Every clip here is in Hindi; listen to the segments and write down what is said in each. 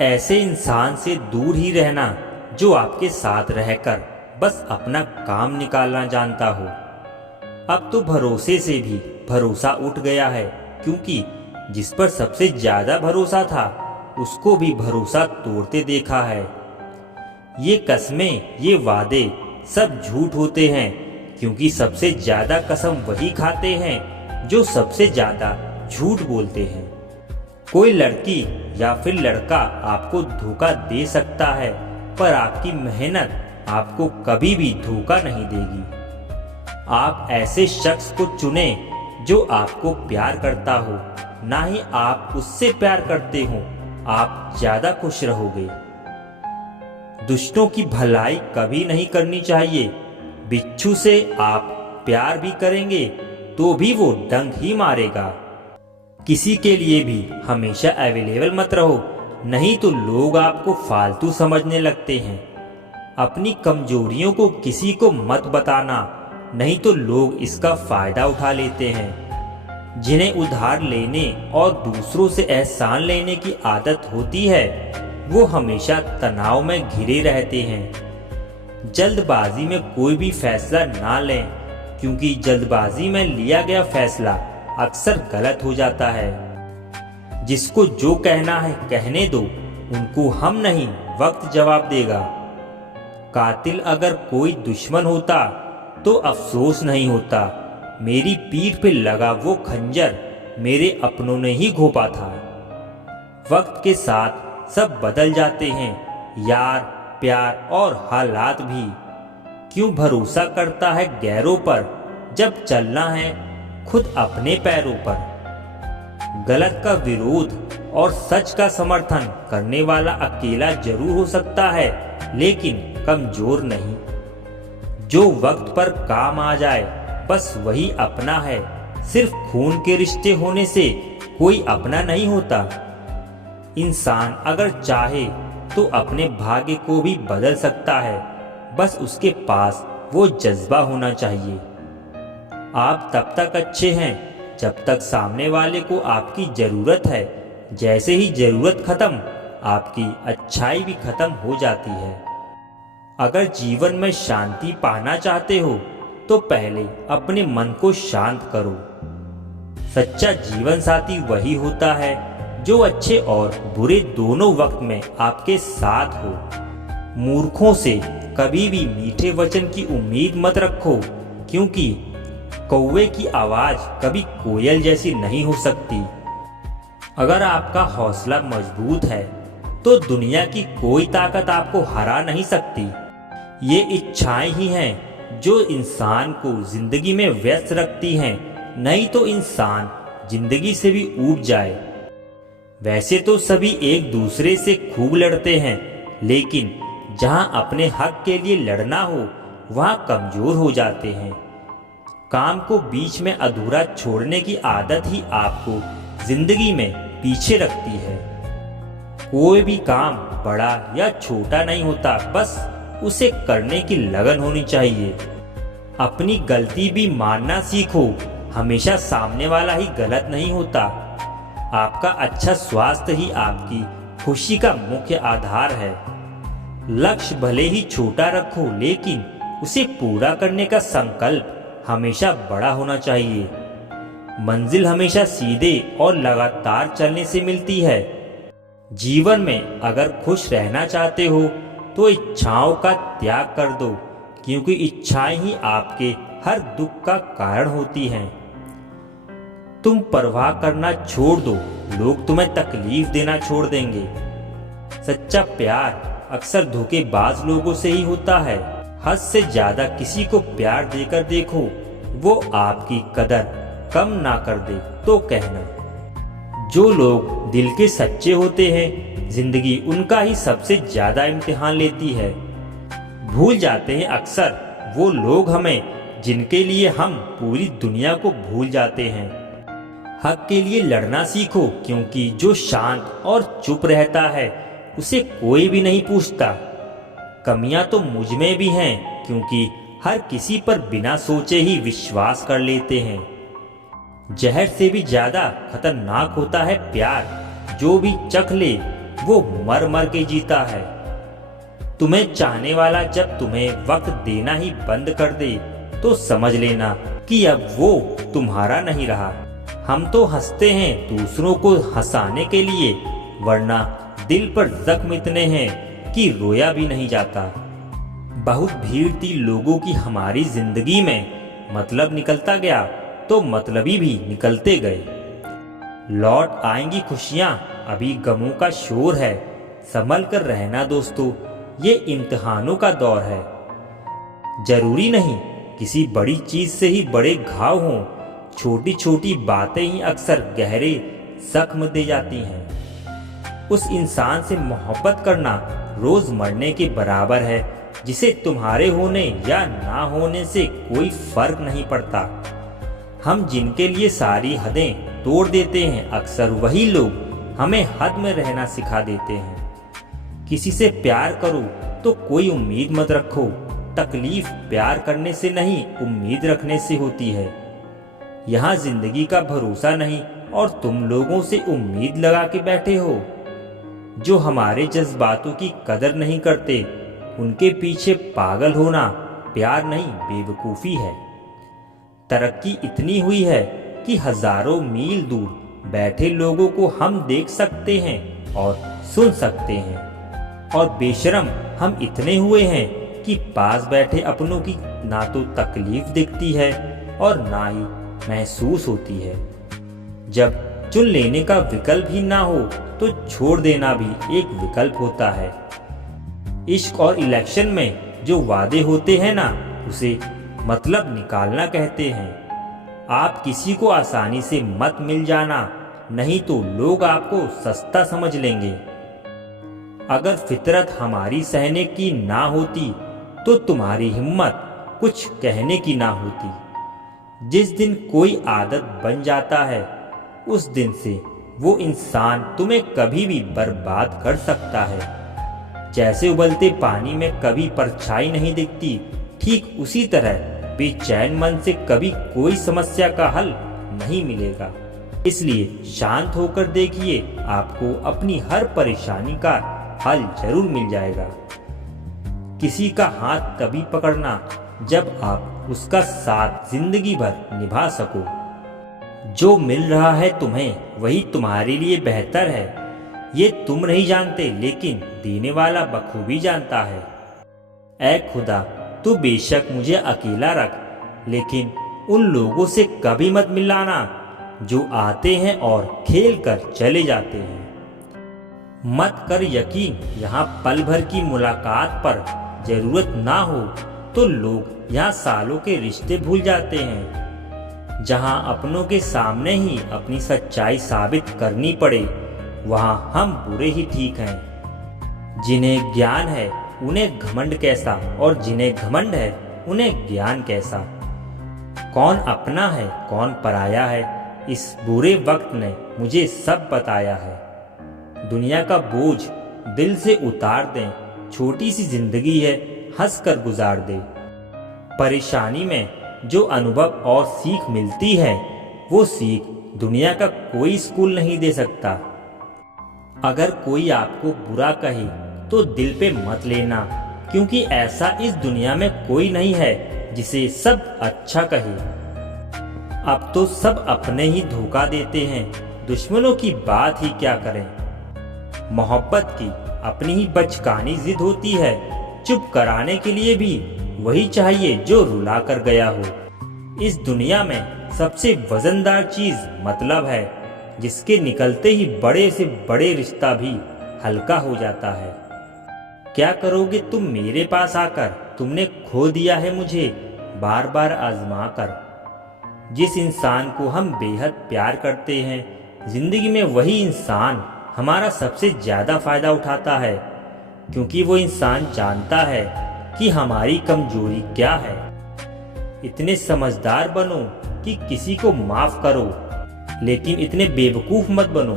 ऐसे इंसान से दूर ही रहना जो आपके साथ रहकर बस अपना काम निकालना जानता हो। अब तो भरोसे से भी भरोसा उठ गया है, क्योंकि जिस पर सबसे ज्यादा भरोसा था उसको भी भरोसा तोड़ते देखा है। ये कस्में, ये वादे सब झूठ होते हैं, क्योंकि सबसे ज्यादा कसम वही खाते हैं जो सबसे ज्यादा झूठ बोलते हैं। कोई लड़की या फिर लड़का आपको धोखा दे सकता है, पर आपकी मेहनत आपको कभी भी धोखा नहीं देगी। आप ऐसे शख्स को चुने जो आपको प्यार करता हो, ना ही आप उससे प्यार करते हो, आप ज्यादा खुश रहोगे। दुष्टों की भलाई कभी नहीं करनी चाहिए। बिच्छू से आप प्यार भी करेंगे तो भी वो डंक ही मारेगा। किसी के लिए भी हमेशा अवेलेबल मत रहो, नहीं तो लोग आपको फालतू समझने लगते हैं। अपनी कमजोरियों को किसी को मत बताना, नहीं तो लोग इसका फायदा उठा लेते हैं। जिन्हें उधार लेने और दूसरों से एहसान लेने की आदत होती है, वो हमेशा तनाव में घिरे रहते हैं। जल्दबाजी में कोई भी फैसला ना लें, क्योंकि जल्दबाजी में लिया गया फैसला अक्सर गलत हो जाता है। जिसको जो कहना है कहने दो, उनको हम नहीं वक्त जवाब देगा। कातिल अगर कोई दुश्मन होता तो अफसोस नहीं होता, मेरी पीठ पे लगा वो खंजर मेरे अपनों ने ही घोंपा था। वक्त के साथ सब बदल जाते हैं, यार, प्यार और हालात भी। क्यों भरोसा करता है गैरों पर, जब चलना है खुद अपने पैरों पर। गलत का विरोध और सच का समर्थन करने वाला अकेला जरूर हो सकता है, लेकिन कमजोर नहीं। जो वक्त पर काम आ जाए बस वही अपना है। सिर्फ खून के रिश्ते होने से कोई अपना नहीं होता। इंसान अगर चाहे तो अपने भाग्य को भी बदल सकता है, बस उसके पास वो जज्बा होना चाहिए। आप तब तक अच्छे हैं जब तक सामने वाले को आपकी जरूरत है। जैसे ही जरूरत खत्म, आपकी अच्छाई भी खत्म हो जाती है। अगर जीवन में शांति पाना चाहते हो तो पहले अपने मन को शांत करो। सच्चा जीवन साथी वही होता है जो अच्छे और बुरे दोनों वक्त में आपके साथ हो। मूर्खों से कभी भी मीठे वचन की उम्मीद मत रखो, क्योंकि कौवे की आवाज कभी कोयल जैसी नहीं हो सकती। अगर आपका हौसला मजबूत है तो दुनिया की कोई ताकत आपको हरा नहीं सकती। ये इच्छाएं ही हैं जो इंसान को जिंदगी में व्यस्त रखती हैं, नहीं तो इंसान जिंदगी से भी ऊब जाए। वैसे तो सभी एक दूसरे से खूब लड़ते हैं, लेकिन जहां अपने हक के लिए लड़ना हो वहां कमजोर हो जाते हैं। काम को बीच में अधूरा छोड़ने की आदत ही आपको जिंदगी में पीछे रखती है। कोई भी काम बड़ा या छोटा नहीं होता, बस उसे करने की लगन होनी चाहिए। अपनी गलती भी मानना सीखो, हमेशा सामने वाला ही गलत नहीं होता। आपका अच्छा स्वास्थ्य ही आपकी खुशी का मुख्य आधार है। लक्ष्य भले ही छोटा रखो, लेकिन उसे पूरा करने का संकल्प हमेशा बड़ा होना चाहिए। मंजिल हमेशा सीधे और लगातार चलने से मिलती है। जीवन में अगर खुश रहना चाहते हो तो इच्छाओं का त्याग कर दो, क्योंकि इच्छाएं ही आपके हर दुख का कारण होती हैं। तुम परवाह करना छोड़ दो, लोग तुम्हें तकलीफ देना छोड़ देंगे। सच्चा प्यार अक्सर धोखेबाज लोगों से ही होता है। हद से ज्यादा किसी को प्यार देकर देखो, वो आपकी कदर कम ना कर दे तो कहना। जो लोग दिल के सच्चे होते हैं, जिंदगी उनका ही सबसे ज्यादा इम्तिहान लेती है। भूल जाते हैं अक्सर वो लोग हमें जिनके लिए हम पूरी दुनिया को भूल जाते हैं। हक के लिए लड़ना सीखो, क्योंकि जो शांत और चुप रहता है उसे कोई भी नहीं पूछता। कमियां तो मुझ में भी हैं, क्योंकि हर किसी पर बिना सोचे ही विश्वास कर लेते हैं। जहर से भी ज्यादा खतरनाक होता है प्यार, जो भी चख ले वो मर मर के जीता है। तुम्हें चाहने वाला जब तुम्हें वक्त देना ही बंद कर दे तो समझ लेना कि अब वो तुम्हारा नहीं रहा। हम तो हंसते हैं दूसरों को हंसाने के लिए, वरना दिल पर जख्म इतने हैं कि रोया भी नहीं जाता। बहुत भीड़ थी लोगों की हमारी जिंदगी में, मतलब निकलता गया तो मतलबी भी निकलते गए। लौट आएंगी खुशियां, अभी गमों का शोर है। संभल कर रहना दोस्तों, ये इम्तिहानों का दौर है। जरूरी नहीं किसी बड़ी चीज से ही बड़े घाव हों, छोटी छोटी बातें ही अक्सर गहरे जख्म दे जाती हैं। उस इंसान से मोहब्बत करना रोज मरने के बराबर है जिसे तुम्हारे होने या ना होने से कोई फर्क नहीं पड़ता। हम जिनके लिए सारी हदें तोड़ देते हैं, अक्सर वही लोग हमें हद में रहना सिखा देते हैं। किसी से प्यार करो तो कोई उम्मीद मत रखो, तकलीफ प्यार करने से नहीं उम्मीद रखने से होती है। यहाँ जिंदगी का भरोसा नहीं और तुम लोगों से उम्मीद लगा के बैठे हो। जो हमारे जज्बातों की कदर नहीं करते उनके पीछे पागल होना प्यार नहीं बेवकूफ़ी है। तरक्की इतनी हुई है कि हजारों मील दूर बैठे लोगों को हम देख सकते हैं और सुन सकते हैं, और बेशरम हम इतने हुए हैं कि पास बैठे अपनों की ना तो तकलीफ दिखती है और ना ही महसूस होती है। जब चुन लेने का विकल्प ही ना हो तो छोड़ देना भी एक विकल्प होता है। इश्क और इलेक्शन में जो वादे होते हैं ना, उसे मतलब निकालना कहते हैं। आप किसी को आसानी से मत मिल जाना, नहीं तो लोग आपको सस्ता समझ लेंगे। अगर फितरत हमारी सहने की ना होती तो तुम्हारी हिम्मत कुछ कहने की ना होती। जिस दिन कोई आदत बन जाता है उस दिन से वो इंसान तुम्हें कभी भी बर्बाद कर सकता है। जैसे उबलते पानी में कभी परछाई नहीं दिखती, ठीक उसी तरह बेचैन मन से कभी कोई समस्या का हल नहीं मिलेगा। इसलिए शांत होकर देखिए, आपको अपनी हर परेशानी का हल जरूर मिल जाएगा। किसी का हाथ तभी पकड़ना जब आप उसका साथ जिंदगी भर निभा सको। जो मिल रहा है तुम्हें वही तुम्हारे लिए बेहतर है, ये तुम नहीं जानते लेकिन देने वाला बखूबी जानता है। ऐ खुदा, तू बेशक मुझे अकेला रख, लेकिन उन लोगों से कभी मत मिलाना जो आते हैं और खेल कर चले जाते हैं। मत कर यकीन, यहाँ पल भर की मुलाकात पर जरूरत ना हो तो लोग यहाँ सालों के रिश्ते भूल जाते हैं। जहाँ अपनों के सामने ही अपनी सच्चाई साबित करनी पड़े, वहाँ हम बुरे ही ठीक हैं। जिन्हें ज्ञान है उन्हें घमंड कैसा, और जिन्हें घमंड है उन्हें ज्ञान कैसा। कौन अपना है कौन पराया है, इस बुरे वक्त ने मुझे सब बताया है। दुनिया का बोझ दिल से उतार दें, छोटी सी जिंदगी है हंस कर गुजार दे। परेशानी में जो अनुभव और सीख मिलती है, वो सीख दुनिया का कोई स्कूल नहीं दे सकता। अगर कोई आपको बुरा कहे तो दिल पे मत लेना, क्योंकि ऐसा इस दुनिया में कोई नहीं है जिसे सब अच्छा कहे। अब तो सब अपने ही धोखा देते हैं, दुश्मनों की बात ही क्या करें। मोहब्बत की अपनी ही बचकानी जिद होती है, चुप कराने के लिए भी वही चाहिए जो रुला कर गया हो। इस दुनिया में सबसे वजनदार चीज मतलब है, जिसके निकलते ही बड़े से बड़े रिश्ता भी हल्का हो जाता है। क्या करोगे तुम मेरे पास आकर, तुमने खो दिया है मुझे बार बार आजमा कर। जिस इंसान को हम बेहद प्यार करते हैं, जिंदगी में वही इंसान हमारा सबसे ज्यादा फायदा उठाता है, क्योंकि वो इंसान जानता है कि हमारी कमजोरी क्या है। इतने समझदार बनो कि किसी को माफ करो, लेकिन इतने बेवकूफ मत बनो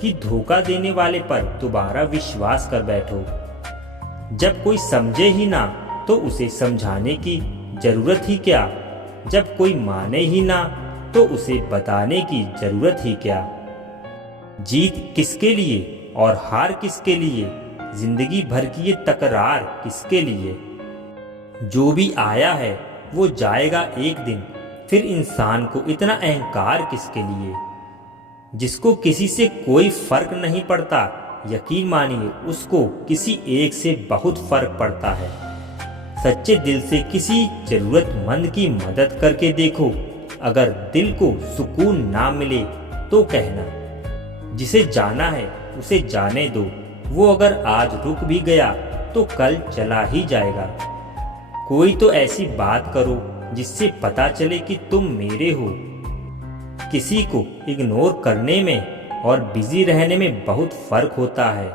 कि धोखा देने वाले पर दोबारा विश्वास कर बैठो। जब कोई समझे ही ना तो उसे समझाने की जरूरत ही क्या, जब कोई माने ही ना तो उसे बताने की जरूरत ही क्या। जीत किसके लिए और हार किसके लिए, जिंदगी भर की ये तकरार किसके लिए। जो भी आया है वो जाएगा एक दिन, फिर इंसान को इतना अहंकार किसके लिए। जिसको किसी से कोई फर्क नहीं पड़ता, यकीन मानिए उसको किसी एक से बहुत फर्क पड़ता है। सच्चे दिल से किसी जरूरतमंद की मदद करके देखो, अगर दिल को सुकून ना मिले तो कहना। जिसे जाना है उसे जाने दो, वो अगर आज रुक भी गया तो कल चला ही जाएगा। कोई तो ऐसी बात करो जिससे पता चले कि तुम मेरे हो। किसी को इग्नोर करने में और बिजी रहने में बहुत फर्क होता है।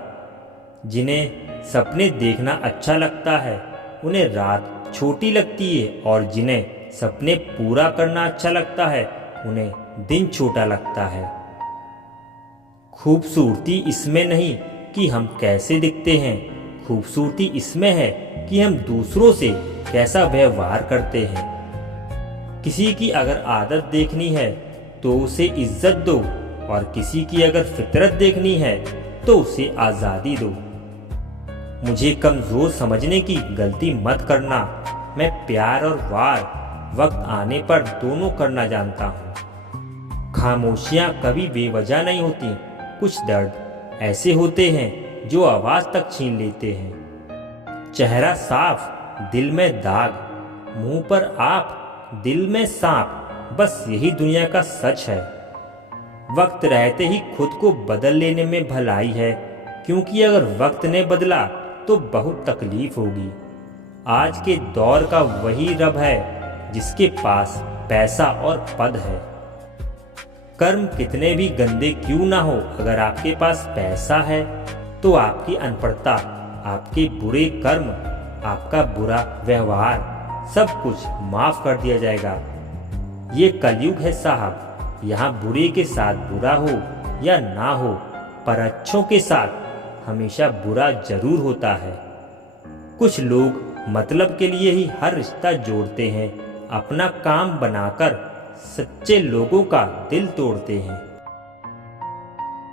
जिन्हें सपने देखना अच्छा लगता है उन्हें रात छोटी लगती है, और जिन्हें सपने पूरा करना अच्छा लगता है उन्हें दिन छोटा लगता है। खूबसूरती इसमें नहीं कि हम कैसे दिखते हैं, खूबसूरती इसमें है कि हम दूसरों से कैसा व्यवहार करते हैं। किसी की अगर आदत देखनी है तो उसे इज्जत दो, और किसी की अगर फितरत देखनी है तो उसे आज़ादी दो। मुझे कमज़ोर समझने की गलती मत करना। मैं प्यार और वार वक्त आने पर दोनों करना जानता हूँ। खामोशियाँ कभी बेवजह नहीं होती। कुछ दर्द ऐसे होते हैं जो आवाज़ तक छीन लेते हैं। चेहरा साफ, दिल में दाग, मुंह पर आप, दिल में सांप, बस यही दुनिया का सच है। वक्त रहते ही खुद को बदल लेने में भलाई है, क्योंकि अगर वक्त ने बदला तो बहुत तकलीफ होगी। आज के दौर का वही रब है जिसके पास पैसा और पद है। कर्म कितने भी गंदे क्यों ना हो, अगर आपके पास पैसा है तो आपकी अनपढ़ता, आपके बुरे कर्म, आपका बुरा व्यवहार सब कुछ माफ कर दिया जाएगा। ये कलयुग है साहब, यहाँ बुरे के साथ बुरा हो या ना हो, पर अच्छों के साथ हमेशा बुरा जरूर होता है। कुछ लोग मतलब के लिए ही हर रिश्ता जोड़ते हैं, अपना काम बनाकर सच्चे लोगों का दिल तोड़ते हैं।